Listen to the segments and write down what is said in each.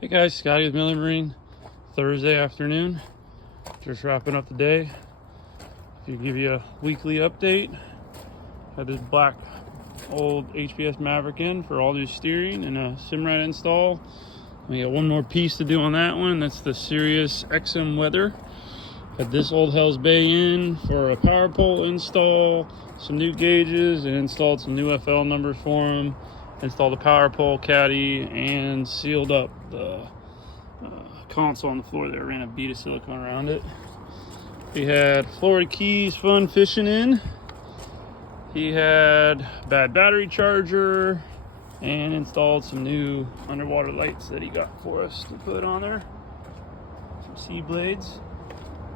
Hey guys, Scotty with Millie Marine. Thursday afternoon, just wrapping up the day. To give you a weekly update, had this black old HPS Maverick in for all new steering and a Simrad install. We got one more piece to do on that one. That's the Sirius XM Weather. Had this old Hell's Bay in for a power pole install, some new gauges, and installed some new FL numbers for them. Installed the power pole caddy and sealed up the console on the floor there. Ran a bead of silicone around it. We had Florida Keys fun fishing in. He had bad battery charger and installed some new underwater lights that he got for us to put on there. Some C blades,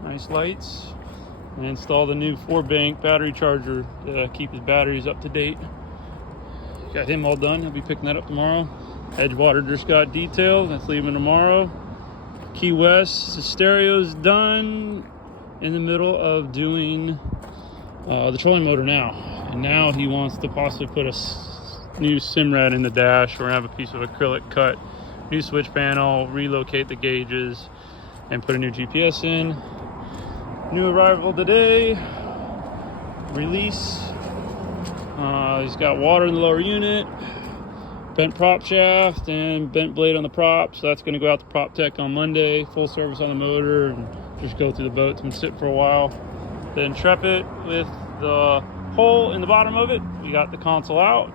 nice lights, and installed a new 4-bank battery charger to keep his batteries up to date. Got him all done. He'll be picking that up tomorrow. Edgewater just got detailed. That's leaving tomorrow. Key West, the stereo's done. In the middle of doing the trolling motor now. And now he wants to possibly put a new Simrad in the dash. We're gonna have a piece of acrylic cut, new switch panel, relocate the gauges, and put a new GPS in. New arrival today. Release. He's got water in the lower unit, bent prop shaft, and bent blade on the prop. So that's going to go out to Prop Tech on Monday. Full service on the motor and just go through the boat. It's been sitting for a while. Then Intrepid with the hole in the bottom of it. We got the console out.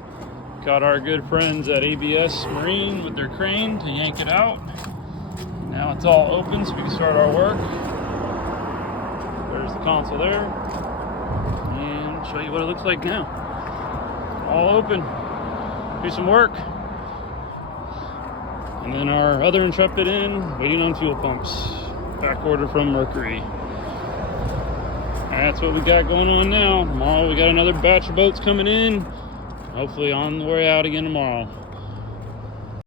Got our good friends at ABS Marine with their crane to yank it out. Now it's all open so we can start our work. There's the console there. And show you what it looks like now. All open. Do some work. And then our other Intrepid in, waiting on fuel pumps. Back order from Mercury. That's what we got going on now. Tomorrow we got another batch of boats coming in. Hopefully on the way out again tomorrow.